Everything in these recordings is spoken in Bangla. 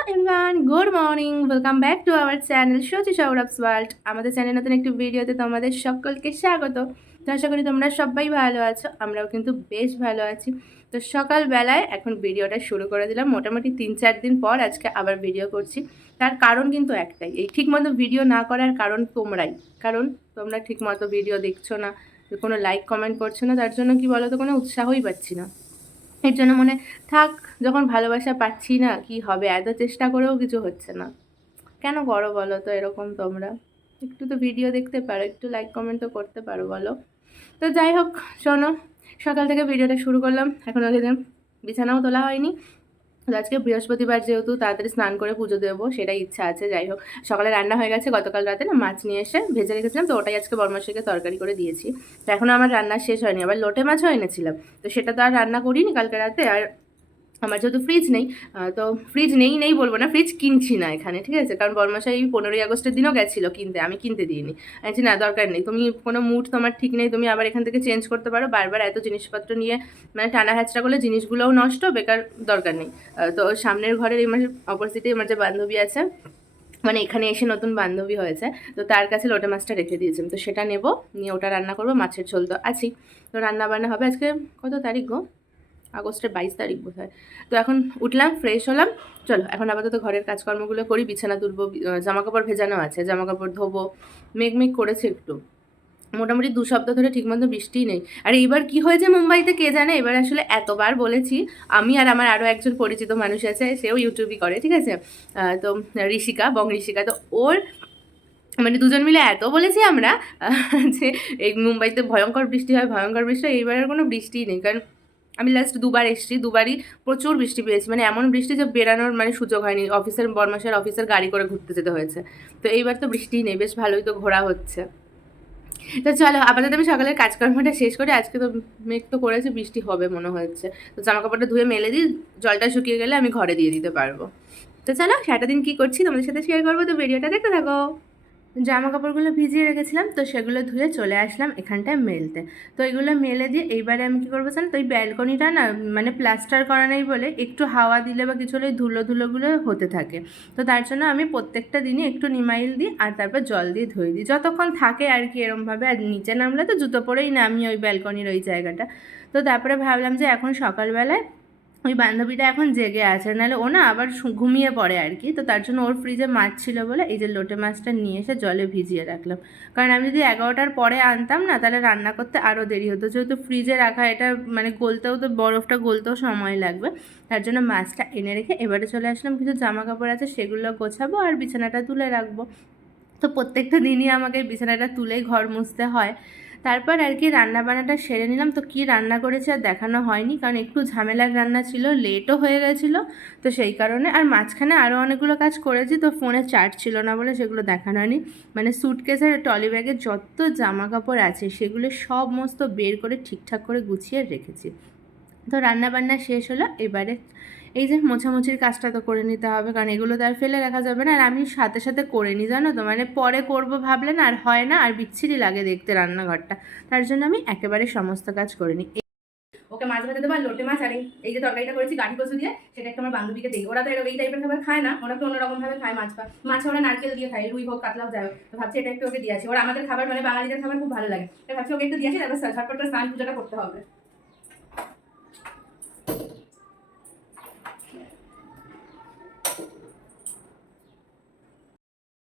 Hello everyone, good morning. Welcome back to our channel Sachi Sourav's world. আমাদের চ্যানেল নতুন একটি ভিডিওতে তোমাদের সকলকে স্বাগত। তো আশা করি তোমরা সবাই ভালো আছো, আমরাও কিন্তু বেশ ভালো আছি। তো সকালবেলায় এখন ভিডিওটা শুরু করে দিলাম। মোটামুটি 3-4 দিন পর আজকে আবার ভিডিও করছি। তার কারণ কিন্তু একটাই, এই ঠিকমতো ভিডিও না করার কারণ তোমরাই। কারণ তোমরা ঠিকমতো ভিডিও দেখছো না, কোনো লাইক কমেন্ট করছো না, তার জন্য কি বলো তো, কোনো উৎসাহই পাচ্ছি না। এর জন্য মনে থাক, যখন ভালোবাসা পাচ্ছি না কি হবে, এত চেষ্টা করেও কিছু হচ্ছে না। কেন করো বলো তো এরকম তোমরা? একটু তো ভিডিও দেখতে পারো, একটু লাইক কমেন্ট তো করতে পারো বলো। তো যাই হোক, শোনো, সকাল থেকে ভিডিওটা শুরু করলাম, এখন ওদের বিছানাও তোলা হয়নি। তো আজকে বৃহস্পতিবার, যেহেতু তাড়াতাড়ি স্নান করে পুজো দেবো সেটাই ইচ্ছা আছে। যাই হোক, সকালে রান্না হয়ে গেছে, গতকাল রাতে না মাছ নিয়ে এসে ভেজে রেখেছিলাম, তো ওটাই আজকে বরমাসিকে তরকারি করে দিয়েছি। তো এখনও আমার রান্না শেষ হয়নি, আবার লোটে মাছও এনেছিলাম, তো সেটা তো আর রান্না করিনি কালকে রাতে। আর আমার যেহেতু ফ্রিজ নেই, তো ফ্রিজ নেই নেই বলবো না, ফ্রিজ কিনছি না এখানে, ঠিক আছে? কারণ বরমাশাই 15ই আগস্টের দিনও গেছিলো কিনতে, আমি কিনতে দিইনি। আমি না, দরকার নেই, তুমি কোনো মুড তোমার ঠিক নেই, তুমি আবার এখান থেকে চেঞ্জ করতে পারো। বারবার এত জিনিসপত্র নিয়ে মানে টানা হ্যাচড়া করলে জিনিসগুলোও নষ্ট, বেকার, দরকার নেই। তো সামনের ঘরের এই মানে অপোজিটে আমার যে বান্ধবী আছে, মানে এখানে এসে নতুন বান্ধবী হয়েছে, তো তার কাছে লোটে মাছটা রেখে দিয়েছিলাম, তো সেটা নেব, নিয়ে ওটা রান্না করবো। মাছের ঝোল তো আছেই। তো রান্না বান্না হবে আজকে। কত তারিখ গো? আগস্টের 22 তারিখ বোধ হয়। তো এখন উঠলাম, ফ্রেশ হলাম। চলো এখন আপাতত ঘরের কাজকর্মগুলো করি, বিছানা তুলবো, জামাকাপড় ভেজানো আছে, জামাকাপড় ধোবো। মেঘ মেঘ করেছে একটু, মোটামুটি 2 সপ্তাহ ধরে ঠিকমতো বৃষ্টিই নেই। আর এইবার কি হয়েছে মুম্বাইতে কে জানে, এবার আসলে এতবার বলেছি আমি, আর আমার আরও একজন পরিচিত মানুষ আছে, সেও ইউটিউবই করে, ঠিক আছে? তো ঋষিকা, বং ঋষিকা, তো ওর মানে দুজন মিলে এত বলেছি আমরা যে এই মুম্বাইতে ভয়ঙ্কর বৃষ্টি হয়, ভয়ঙ্কর বৃষ্টি হয়। এইবারের কোনো বৃষ্টিই নেই, কারণ আমি লাস্ট 2বার এসেছি, 2বারই প্রচুর বৃষ্টি পেয়েছি, মানে এমন বৃষ্টি যে বেরানোর মানে সুযোগ হয়নি, অফিসের বরমাসের অফিসের গাড়ি করে ঘুরতে যেতে হয়েছে। তো এইবার তো বৃষ্টিই নেই, বেশ ভালোই তো ঘোরা হচ্ছে। তো চলো আপাতত আমি সকালের কাজকর্মটা শেষ করি। আজকে তো মেঘ তো করেছে, বৃষ্টি হবে মনে হচ্ছে। তো জামা কাপড়টা ধুয়ে মেলে দিই, জলটা শুকিয়ে গেলে আমি ঘরে দিয়ে দিতে পারবো। তো চলো সারাটা দিন কী করছি তোমাদের সাথে শেয়ার করবো, তো ভিডিওটা দেখতে থাকো। জামা কাপড়গুলো ভিজিয়ে রেখেছিলাম, তো সেগুলো ধুয়ে চলে আসলাম এখানটায় মেলতে। তো এগুলো মেলে দিয়ে এইবারে আমি কী করবো জানো তো, ওই ব্যালকনিটা না মানে প্লাস্টার করা নেই বলে একটু হাওয়া দিলে বা কিছু হলে ধুলো ধুলোগুলো হতে থাকে। তো তার জন্য আমি প্রত্যেকটা দিনই একটু নিমাইল দিই, আর তারপর জল দিয়ে ধুয়ে দিই যতক্ষণ থাকে আর কি, এরমভাবে। আর নিচে নামলে তো জুতো পরেই নামি ওই ব্যালকনির ওই জায়গাটা। তো তারপরে ভাবলাম যে এখন সকালবেলায় ওই বান্ধবীটা এখন জেগে আছে, নাহলে ও না আবার ঘুমিয়ে পড়ে আর কি। তো তার জন্য ওর ফ্রিজে মাছ ছিল বলে এই যে লোটে মাছটা নিয়ে এসে জলে ভিজিয়ে রাখলাম। কারণ আমি যদি 11টার পরে আনতাম না, তাহলে রান্না করতে আরও দেরি হতো, যেহেতু ফ্রিজে রাখা, এটা মানে গলতেও তো, বরফটা গলতেও সময় লাগবে। তার জন্য মাছটা এনে রেখে এবারে চলে আসলাম, কিছু জামা কাপড় আছে সেগুলো গোছাবো আর বিছানাটা তুলে রাখবো। তো প্রত্যেকটা দিনই আমাকে বিছানাটা তুলেই ঘর মুছতে হয়। তারপর আর কি রান্নাবান্নাটা সেরে নিলাম। তো কী রান্না করেছি আর দেখানো হয়নি, কারণ একটু ঝামেলার রান্না ছিল, লেটও হয়ে গেছিলো। তো সেই কারণে আর মাঝখানে আরও অনেকগুলো কাজ করেছি, তো ফোনে চার্জ ছিল না বলে সেগুলো দেখানো হয়নি। মানে সুটকেসের টলি ব্যাগে যত জামা কাপড় আছে সেগুলো সমস্ত বের করে ঠিকঠাক করে গুছিয়ে রেখেছি। তো রান্নাবান্না শেষ হলো, এবারে এই যে মোছামুছির কাজটা তো করে নিতে হবে, কারণ এগুলো তো আর ফেলে রাখা যাবে না। আর আমি সাথে সাথে করে নিই জানো তো, মানে পরে করব ভাবলে না আর হয় না, আর বিচ্ছিরি লাগে দেখতে রান্নাঘরটা। তার জন্য আমি একেবারে সমস্ত কাজ করে নিই। ওকে মাছ ভাজা দেবো, আর লোটে মাছ, আর এই যে তরকারিটা করেছি গাঠি কচু দিয়ে, সেটা একটু আমার বান্ধবীকে দিই। ওরা তো এই টাইপের খাবার খায় না, ওরা তো অন্যরকমভাবে খায় মাছ। মাছ ওরা নারকেল দিয়ে খায়, রুই হোক কাতলাও যায়। তো ভাবছি এটা একটু ওকে দিয়ে আসি, ওরা আমাদের খাবার মানে বাঙালিদের খাবার খুব ভালো লাগে, তো ভাবছি ওকে একটু দিয়ে আসি, তারপর ঝটপট করে স্নান পুজোটা করতে হবে।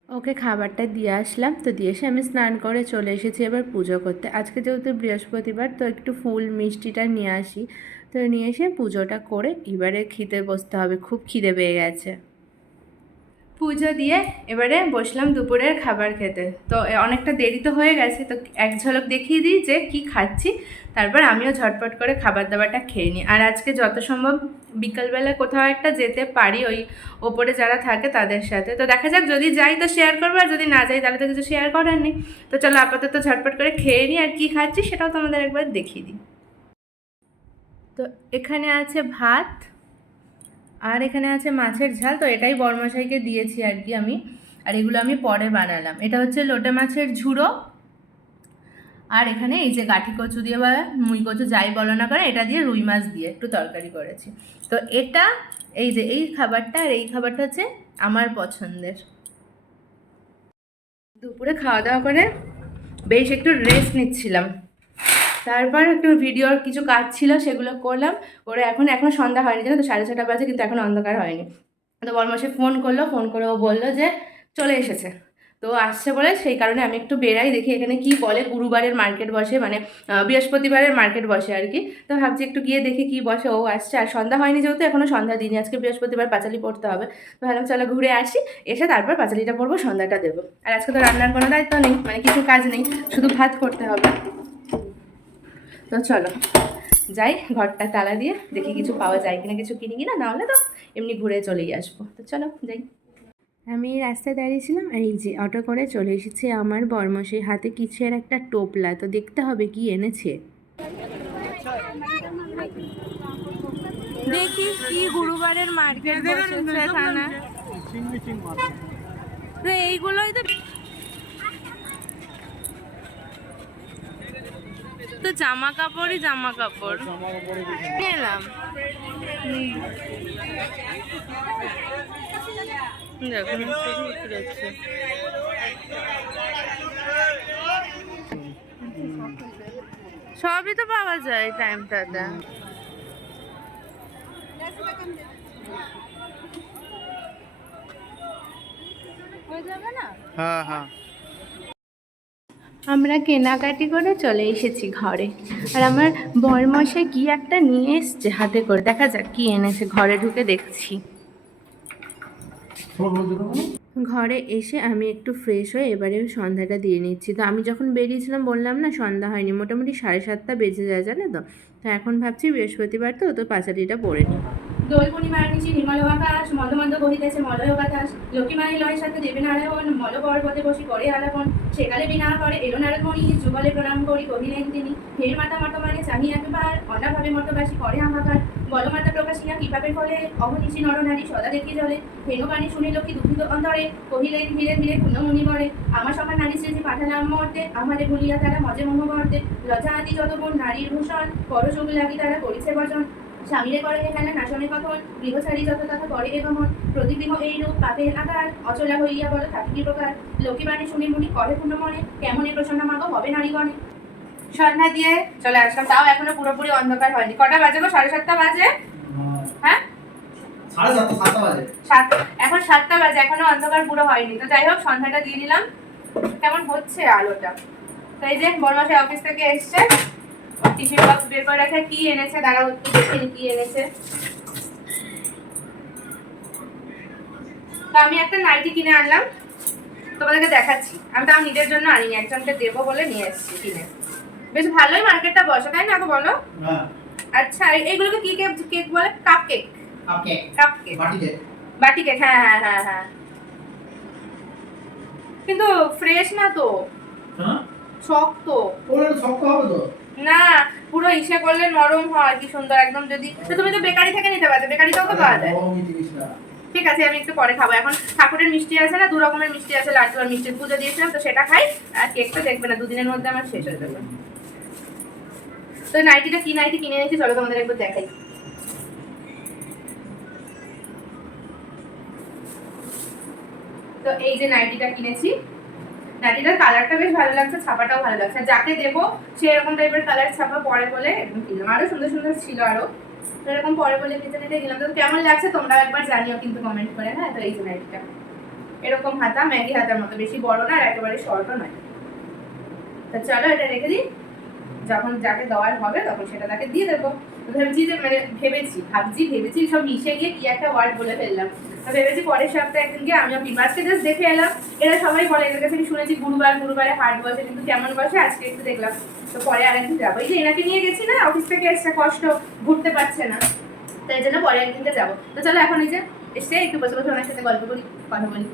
ওকে খাবারটা দিয়ে আসলাম, তো দিয়ে এসে আমি স্নান করে চলে এসেছি এবার পুজো করতে। আজকে যেহেতু বৃহস্পতিবার, তো একটু ফুল মিষ্টিটা নিয়ে আসি। তো নিয়ে এসে পুজোটা করে এবারে খেতে বসতে হবে, খুব খিদে পেয়ে গেছে। পুজো দিয়ে এবারে বসলাম দুপুরের খাবার খেতে। তো অনেকটা দেরি তো হয়ে গেছে, তো এক ঝলক দেখিয়ে দিই যে কি খাচ্ছি, তারপর আমিও ঝটপট করে খাবার দাবারটা খেয়ে নিই। আর আজকে যত সম্ভব বিকালবেলা কোথাও একটা যেতে পারি, ওই ওপরে যারা থাকে তাদের সাথে। তো দেখা যাক, যদি যাই তো শেয়ার করবো, আর যদি না যাই তাহলে তো কিছু শেয়ার করার নেই। তো চলো আপাতত ঝটপট করে খেয়ে নিই, আর কি খাচ্ছি সেটাও তোমাদের একবার দেখিয়ে দিই। তো এখানে আছে ভাত, আর এখানে আছে মাছের ঝাল, তো এটাই বরমশাইকে দিয়েছি আর কি আমি। আর এগুলো আমি পরে বানালাম। এটা হচ্ছে লোটে মাছের ঝুড়ো, আর এখানে এই যে গাঠি কচু দিয়ে বা মুই কচু যাই বলো না করে এটা দিয়ে রুই মাছ দিয়ে একটু তরকারি করেছি। তো এটা এই যে এই খাবারটা আর এই খাবারটা হচ্ছে আমার পছন্দের। দুপুরে খাওয়া দাওয়া করে বেশ একটু রেস্ট নিচ্ছিলাম, তারপর একটু ভিডিওর কিছু কাজ ছিল সেগুলো করলাম। করে এখন সন্ধ্যা হয়নি, জানো তো 6:30 বাজে, কিন্তু এখন অন্ধকার হয়নি। তো বরমাসে ফোন করে ও বললো যে চলে এসেছে। তো আসছে বলে সেই কারণে আমি একটু বেরাই, দেখি এখানে কি বলে। গুরুবারের মার্কেট বসে, মানে বৃহস্পতিবারের মার্কেট বসে আর কি। তো ভাবছি একটু গিয়ে দেখি কি বসে। ও আসছে, আর সন্ধ্যা হয়নি যেহেতু, এখনো সন্ধ্যা দিইনি, আজকে বৃহস্পতিবার পাঁচালি পড়তে হবে। তো ভাবলাম চলো ঘুরে আসি, এসে তারপর পাঁচালিটা পড়বো, সন্ধ্যাটা দেবো। আর আজকে তো রান্নার কোনো দায়িত্ব নেই, মানে কিছু কাজ নেই, শুধু ভাত করতে হবে। তো চলো যাই, ঘরটা তালা দিয়ে দেখি কিছু পাওয়া যায় কিনা, কিছু কিনি কিনা, না হলে তো এমনি ঘুরে চলেই আসবো। তো চলো যাই। আমি রাস্তায় দাঁড়িয়েছিলাম আর এই যে অটো করে চলে এসেছি আমার বরমশাই, হাতে কিসের একটা টোপলা। তো দেখতে হবে কি এনেছে। দেখি কি গুরুবারের মার্কেট বসেছে এখানে। তো এইগুলোই তো জামা কাপড় এলাম। সবই তো পাওয়া যায় টাইমটাতে। হয়ে যাবে না? হ্যাঁ হ্যাঁ। আমরা কেনাকাটি করে চলে এসেছি ঘরে, আর আমার বরমশাই কি একটা নিয়ে এসছে হাতে করে, দেখা যাক কি এনেছে। ঘরে ঢুকে দেখছি। ঘরে এসে আমি একটু ফ্রেশ হয়ে এবারে সন্ধ্যাটা দিয়ে নিচ্ছি। তো আমি যখন বেরিয়েছিলাম বললাম না সন্ধ্যা হয়নি, মোটামুটি 7:30 বেজে যায়, জানো তো। তো এখন ভাবছি বৃহস্পতিবার তো পাঁচালিটা পড়ে নিই। দোল পূর্ণিমার নিচে নির্মল আকাশ, মন্দমন্দ বহিতেছে মলয় বাতাস, লক্ষ্মীমায়ের লয়ের সাথে দেবে নারায়ণ, মল পর্বতে বসি করে আলাপন, সেকালে বিনা করে এলো নারদমণি, যুগলে প্রণাম করি কহিলেন তিনি, ফের মাতা মত মানে চাহি একবার, অনাভাবে মতবাসী করে হাহাকার, বলমাতা প্রকাশিয়া কিভাবে ফলে, অহনিশি নরনারী সদা দেখি জলে, হেন কানে শুনে লক্ষ্মী দুঃখিত অন্তরে, কহিলেন ধীরে ধীরে পুণ্যমণি বলে, আমার সবার নারী শ্রেষ্ঠী পাঠালাম মর্তে, আমারে ভুলিয়া তারা মজে মোহ করতে, লজ্জা আদি যত গুণ নারীর ভূষণ, পরযোগ লাগি তারা করিছে বচন, স্বামীরে করে হেলা নাশনে কথন, গৃহচারী যত তথা করে এগমন, প্রতিবিহ এই রূপ পাপের আকার, অচলা হইয়া বল থাকি কি প্রকার, লক্ষ্মীবাণী শুনি মুনি করে পূর্ণ মনে, কেমন এই প্রসন্ন মাগ হবে নারীগণে। সন্ধ্যা দিয়ে চলে আসলাম, তাও এখনো পুরোপুরি অন্ধকার হয়নি। কটা বাজে গো? 7:30 বাজে। হ্যাঁ 7:30 বাজে। এখন 7টা বাজে, এখনো অন্ধকার পুরো হয়নি। তো যাই হোক, সন্ধ্যাটা দিয়ে দিলাম। কেমন হচ্ছে আলোটা। তো এই যে বড়মাসে অফিস থেকে এসছে, টিফিন বক্স বের করে রাখে। কি এনেছে দাঁড়াও একটু দেখে কি এনেছে। তো আমি একটা নাইটি কিনে আনলাম, তোমাদেরকে দেখাচ্ছি। আমি তাও নিজের জন্য আনিনি, একজনকে দেবো বলে নিয়ে এসেছি কিনে। বেশ ভালোই মার্কেটটা বসে, তাই না? বলো। আচ্ছা, এইগুলোকে কি কেক বলে? Cup cake. বাটি কেক, হ্যাঁ হ্যাঁ হ্যাঁ হ্যাঁ। কিন্তু ফ্রেশ না তো, শক্ত। শক্ত হবে তো না, পুরো ইসে করলে নরম হয়, কি সুন্দর একদম। যদি তুমি তো বেকারি থেকে নিতে পারবে, বেকারিতেও তো পাওয়া যায়। ঠিক আছে, আমি একটু পরে খাবো। এখন ঠাকুরের মিষ্টি আছে না, 2 রকমের মিষ্টি আছে, লাড্ডু আর মিষ্টি। পুজো দিয়েছিলাম তো সেটা খাই, আর কেকটা দেখবে না, 2 দিনের মধ্যে আমার শেষ হয়ে যাবে। তো নাইটিটা কি নাইটি কিনে এনেছি চলো তোমাদের একটু দেখাই। তো এই যে নাইটিটা কিনেছি, নাইটিটার কালারটা বেশ ভালো লাগছে, ছাপাটাও ভালো লাগছে। যাকে দেবো সে এরকম টাইপের কালার ছাপা পরে বলে এরকম কিনলাম। আরো সুন্দর সুন্দর ছিল আরো, তো এরকম পরে বলে কিনে কিনলাম। তো কেমন লাগছে তোমরা একবার জানিও কিন্তু কমেন্ট করে। হ্যাঁ, তো এই যে নাইটিটা এরকম হাতা, ম্যাগি হাতার মতো, বেশি বড় না আর একেবারে শর্টও নয়। তো চলো এটা রেখে দিই, যখন যাকে দেওয়ার হবে তখন সেটা তাকে দিয়ে দেবো। ভাবছি যে মানে ভেবেছি সব মিশে গিয়ে কি একটা ওয়ার্ড বলে ফেললাম। ভেবেছি পরের সপ্তাহে একদিন গিয়ে আমিও পিপাসকে জাস্ট দেখে এলাম। এরা সবাই বলে, এদের কাছে শুনেছি গুরুবারে হাট বসে, কিন্তু কেমন বসে আজকে একটু দেখলাম। তো পরে আরেকদিন যাবো। এই যে এনাকে নিয়ে গেছি না, অফিস থেকে এসছে, কষ্ট, ঘুরতে পারছে না, তাই জন্য পরে একদিনকে যাবো। তো চলো এখন এই যে এসে একটু বসে বসে ওনার সাথে গল্প করি, কথা বলি।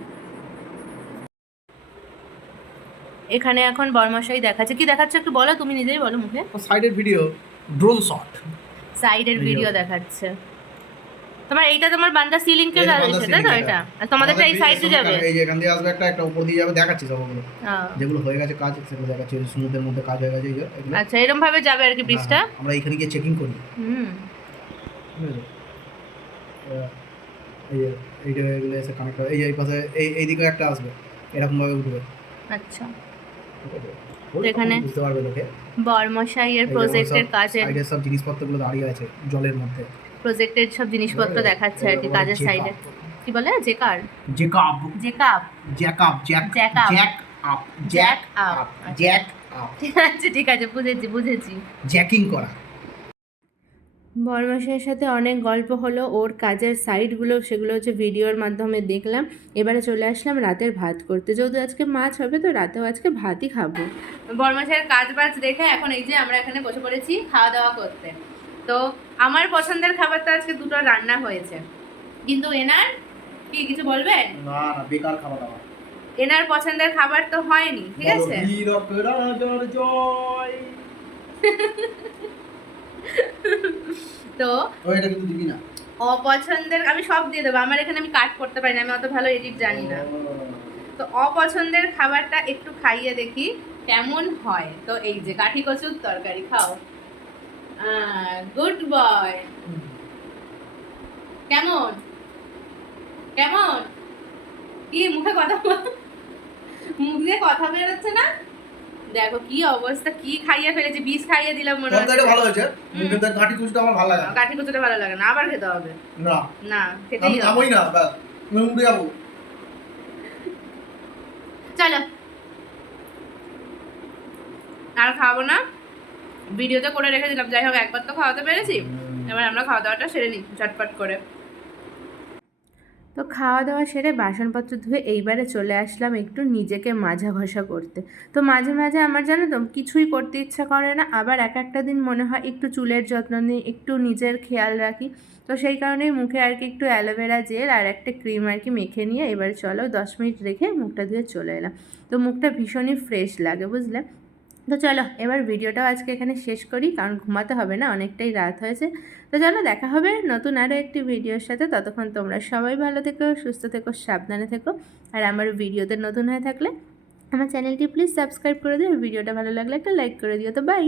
এখানে এখন বরমশাই দেখাচ্ছে। কি দেখাচ্ছে একটু বলো, তুমি নিজেই বলো মুখে। সাইডের ভিডিও, ড্রোন শট, সাইডের ভিডিও দেখাচ্ছে। তোমার এইটা তোমার বান্দা সিলিংকে এটা কাজ বান্দা দিচ্ছে তাই তো ceiling এটা? এটা। আর তোমাদেরটা এই আমাদের সাইডে fridge এর যাবে? সামনে এই যে এখান দিয়ে আসবে একটা উপর দিয়ে যাবে, দেখাচ্ছি সবগুলো। যেগুলো হয়ে গেছে কাজ সেগুলো দেখাচ্ছি, স্মুথের মধ্যে কাজ হয়ে গেছে এই যে এগুলো। আচ্ছা, এরকম ভাবে যাবে আর কি হ্যাঁ, ব্রিজটা। হ্যাঁ, আমরা এখানে গিয়ে চেকিং করি। হুম। ঠিক আছে? এই যে এইটা এগুলো এসে কানেক্ট হবে, এই যে এই পাশে এইদিকে একটা আসবে, এরকম ভাবে উঠবে। আচ্ছা, ঠিক আছে? তো এখানে বুঝতে পারবে লোকে। বরমশাইয়ের এই যে আমার সব প্রজেক্টের কাজের সাইডের সব জিনিসপত্রগুলো দাঁড়িয়ে আছে জলের মধ্যে। প্রজেক্টের সব জিনিসপত্র দেখাচ্ছে আর কি কাজের সাইডে। কি বলে জেকার? Jack up jack up. Jack up jack jack up. Jack up jack jack up. Up jack up ঠিক আছে, ঠিক আছে, বুঝেছি। জ্যাকিং করা। বরমাসের সাথে অনেক গল্প হলো, ওর কাজের সাইডগুলো সেগুলো হচ্ছে ভিডিওর মাধ্যমে দেখলাম। এবারে চলে আসলাম রাতের ভাত করতে, যেহেতু আজকে মাছ হবে তো রাতেও আজকে ভাতই খাবো। বরমাসের কাজ বাজ দেখে এখন এই যে আমরা এখানে বসে পড়েছি খাওয়া দাওয়া করতে। তো আমার পছন্দের খাবার তো আজকে দুটো রান্না হয়েছে, কিন্তু এনার কি কিছু বলবেন? না না, বেকার খাওয়া দাওয়া। এনার পছন্দের খাবার তো হয়নি, ঠিক আছে? জয়। তো ও এটা কিন্তু দিবি না। অপছন্দের আমি সব দিয়ে দেবো, আমার এখানে আমি কাট করতে পারি না, আমি অত ভালো এডিট জানি না। তো অপছন্দের খাবারটা একটু খাইয়ে দেখি কেমন হয়। তো এই যে কাঠি কচুর তরকারি খাও। Good boy. কেমন কেমন কি মুখে কথা মুখ দিয়ে কথা বেরোচ্ছে না? দেখো কি অবস্থা, কি খাইয়ে ফেলেছি, বিষ খাইয়ে দিলাম মনে হচ্ছে। তরকারিটা ভালো হয়েছে, কিন্তু তার কাঠি কুচটা আমার ভালো লাগে না। কাঠি কচুটা ভালো লাগে না, আবার খেতে হবে। না না খেতেই আমি হবে। খাবোই না, ব্যাস আমি উঠে যাবো। চলো আর খাবো না, ভিডিওতে করে রেখে দিলাম। যাই হোক একবার তো খাওয়াতে পেরেছি, এবার আমরা খাওয়া দাওয়াটা সেরে নিই চটপট করে। তো খাওয়া দাওয়া সেরে বাসনপত্র ধুয়ে এইবারে চলে আসলাম একটু নিজেকে মাজা ঘষা করতে। তো মাঝে মাঝে আমার জানো তো কিছুই করতে ইচ্ছা করে না, আবার এক একটা দিন মনে হয় একটু চুলের যত্ন নিই, একটু নিজের খেয়াল রাখি। তো সেই কারণেই মুখে আর কি একটু অ্যালোভেরা জেল আর একটা ক্রিম আর কি মেখে নিয়ে এবারে চলো 10 মিনিট রেখে মুখটা ধুয়ে চলে এলাম। তো মুখটা ভীষণই ফ্রেশ লাগে, বুঝলে? তো চলো এবার ভিডিওটাও আজকে এখানে শেষ করি, কারণ ঘুমাতে হবে না, অনেকটাই রাত হয়েছে। তো চলো দেখা হবে নতুন আরও একটি ভিডিওর সাথে। ততক্ষণ তোমরা সবাই ভালো থেকো, সুস্থ থেকো, সাবধানে থেকো। আর আমার ভিডিওতে নতুন হয়ে থাকলে আমার চ্যানেলটি প্লিজ সাবস্ক্রাইব করে দিও, ভিডিওটা ভালো লাগলে একটা লাইক করে দিও। তো বাই।